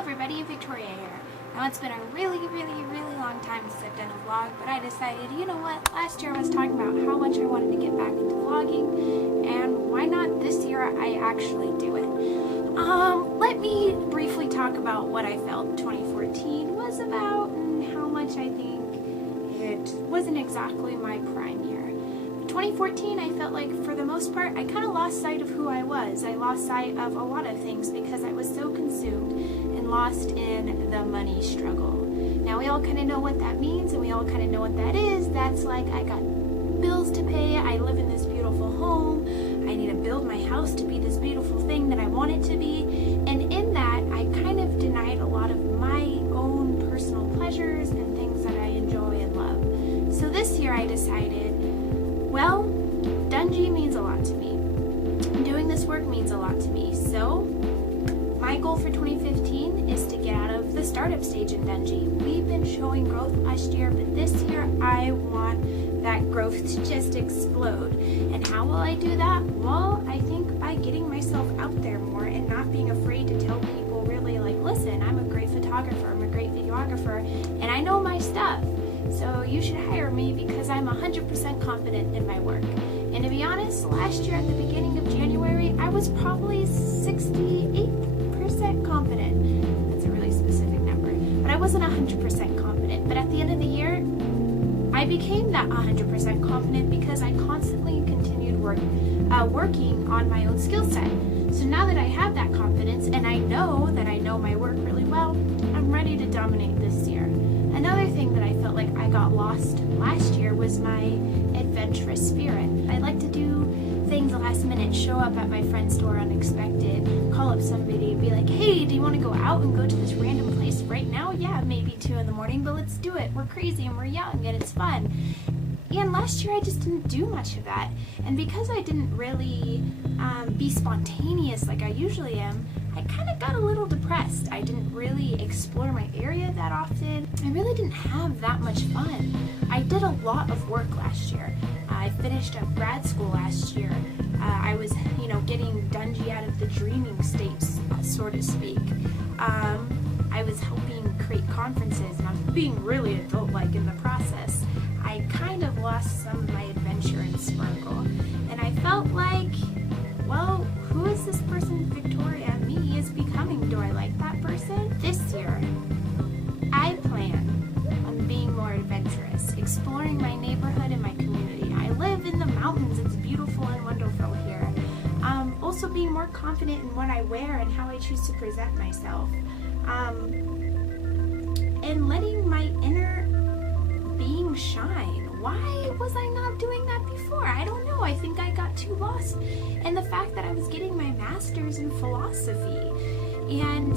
everybody, Victoria here. Now it's been a really long time since I've done a vlog, but I decided, you know what, last year I was talking about how much I wanted to get back into vlogging, and why not this year I actually do it. Let me briefly talk about what I felt 2014 was about and how much I think it wasn't exactly my prime year. 2014, I felt like for the most part, I kind of lost sight of who I was. I lost sight of a lot of things because I was so consumed and lost in the money struggle. Now we all kind of know what that means and we all kind of know what that is. That's like I got bills to pay, I live in this beautiful home, I need to build my house to be this beautiful thing that I want it to be, and in that I kind of denied a lot of my own personal pleasures and things that I enjoy and love. So this year I decided, well, Dungy means a lot to me. Doing this work means a lot to me. So my goal for 2015 is to get out of the startup stage in Dungy. We've been showing growth last year, but this year I want that growth to just explode. And how will I do that? Well, I think by getting myself out there more and not being afraid to tell people really like, listen, I'm a great photographer, I'm a great videographer, and I know my stuff. So you should hire me because I'm 100% confident in my work. And to be honest, last year at the beginning of January, I was probably 68% confident. That's a really specific number. But I wasn't 100% confident. But at the end of the year, I became that 100% confident because I constantly continued working on my own skill set. So now that I have that confidence and I know that I know my work really well, I'm ready to dominate this year. Another thing that I felt like I got lost last year was my adventurous spirit. I like to do things last minute, show up at my friend's door unexpected, call up somebody and be like, hey, do you want to go out and go to this random place right now? Yeah, maybe 2 in the morning, but let's do it. We're crazy and we're young and it's fun. And last year I just didn't do much of that. And because I didn't really be spontaneous like I usually am, I kind of got a little depressed. I didn't really explore my area that often. I really didn't have that much fun. I did a lot of work last year. I finished up grad school last year. I was, getting Dungy out of the dreaming states, so to speak. I was helping create conferences and I'm being really adult-like in the process. I kind of lost some of my adventure and sparkle. And I felt like, well, who is this person Victoria me is becoming? Do I like that person? This year, I plan on being more adventurous, exploring my neighborhood and my community. I live in the mountains, it's beautiful and wonderful here. Also being more confident in what I wear and how I choose to present myself. And letting my inner being shine. Why was I not doing that before? I don't know. I think I got too lost in the fact that I was getting my master's in philosophy. And,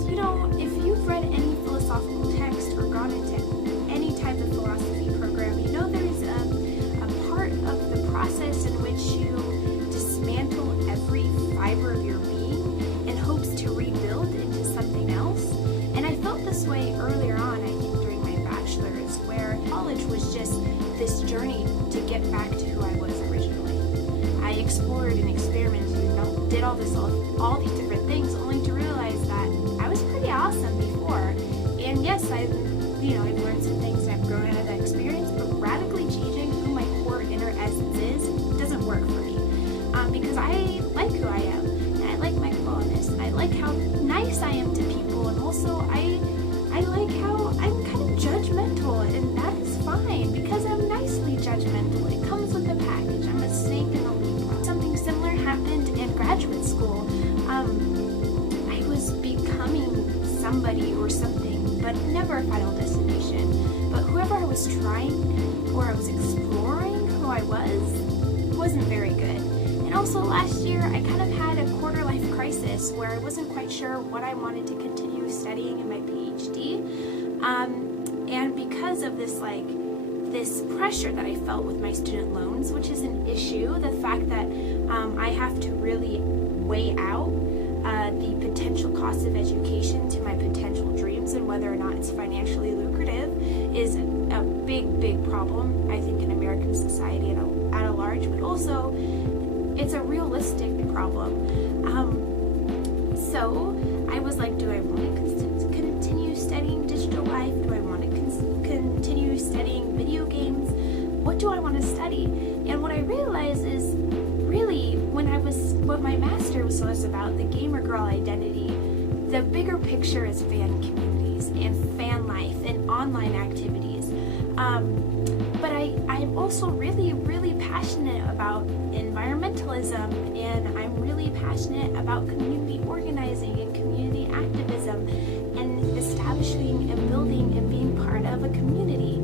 if you've read any philosophical text or gone into any type of philosophy program, there's a part of the process in which you dismantle every fiber of your being in hopes to rebuild into something else. And I felt this way earlier on, I think during my bachelor's, where college was just this journey to get back to who I was originally. I explored and experimented and did all these different things, only to realize that I was pretty awesome before. And yes, I've learned some things and I've grown out of that experience, but radically changing who my core inner essence is doesn't work for me. Because I like who I am, and I like my flawness, and I like how nice I am to people, and also I like how I'm kind of judgmental, and that is fine, because I'm nicely judgmental. It comes with the package. I'm a snake in a leaf. Something similar happened in graduate school. I was becoming somebody or something, but never a final destination. But whoever I was trying, or I was exploring who I wasn't very good. And also last year, I kind of had a quarter-life crisis where I wasn't quite sure what I wanted to continue studying in my PhD. And because of this pressure that I felt with my student loans, which is an issue, the fact that I have to really weigh out the potential cost of education to my potential dreams and whether or not it's financially lucrative is a big problem, I think, in American society at a large, but also it's a realistic problem. So I was like, do I want to continue studying digital life? Do I want to continue studying video games? What do I want to study? And what I realized is really what my master was about, the gamer girl identity, the bigger picture is fan communities and fan life and online activities. But I'm also really, really passionate about environmentalism, and I'm really passionate about community organizing and community activism and establishing and building and being part of a community.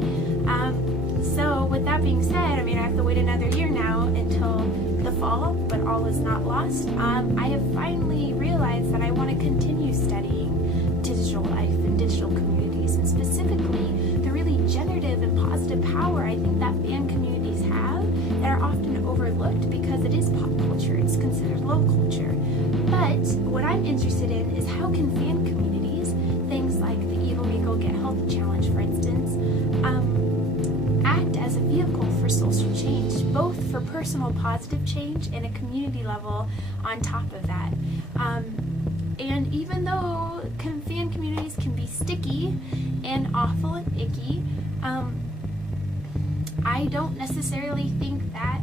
So with that being said, I mean, I have to wait another year now until the fall, but all is not lost. I have finally realized that I want to continue studying digital life and digital communities, and specifically the really generative and positive power I think that fan communities have that are often overlooked because it is pop culture, it's considered low culture. But what I'm interested in is how can fan communities, things like the Evil Eagle Get Healthy Challenge, for instance, act as a vehicle for social change, both for personal positive change and a community level on top of that. And even though fan communities can be sticky and awful and icky, I don't necessarily think that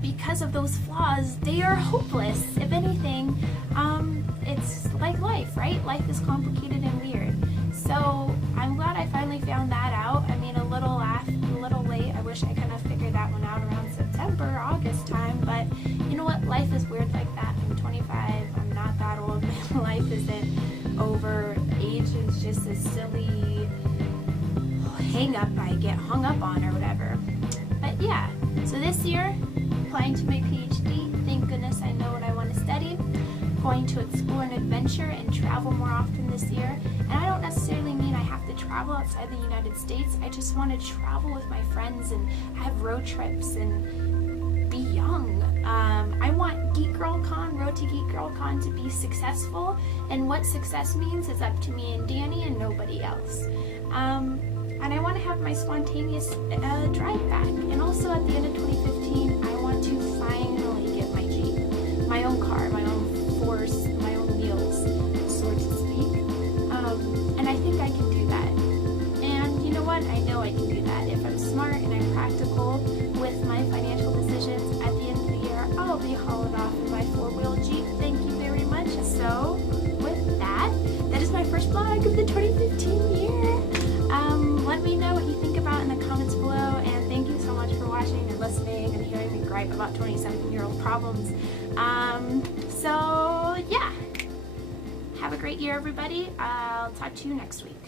because of those flaws, they are hopeless. If anything, it's like life, right? Life is complicated and weird. So I'm glad I finally found that out. I mean, a little late. I wish I kind of figured that one out around September, August time, but you know what? Life is weird like that. I'm 25. I'm not that old. My life isn't over. Age is just a silly hang-up I get hung up on or whatever. But yeah, so this year, applying to my PhD. Thank goodness I know what I want to study. Going to explore an adventure and travel more often this year. And I don't necessarily mean I have to travel outside the United States. I just want to travel with my friends and have road trips and be young. I want Geek Girl Con, Road to Geek Girl Con, to be successful. And what success means is up to me and Danny and nobody else. And I want to have my spontaneous drive back. And also at the end of 2015, I want to finally get my Jeep. My own car, my own force, my own wheels, so to speak. And I think I can do that. And you know what? I know I can do that. If I'm smart and I'm practical with my financial decisions, at the end of the year, I'll be hauled off in my four-wheel Jeep. Thank you very much. So, with that is my first vlog of the 2015 year. Let me know what you think about in the comments below, and thank you so much for watching and listening and hearing me gripe about 27-year-old problems. So yeah, have a great year, everybody. I'll talk to you next week.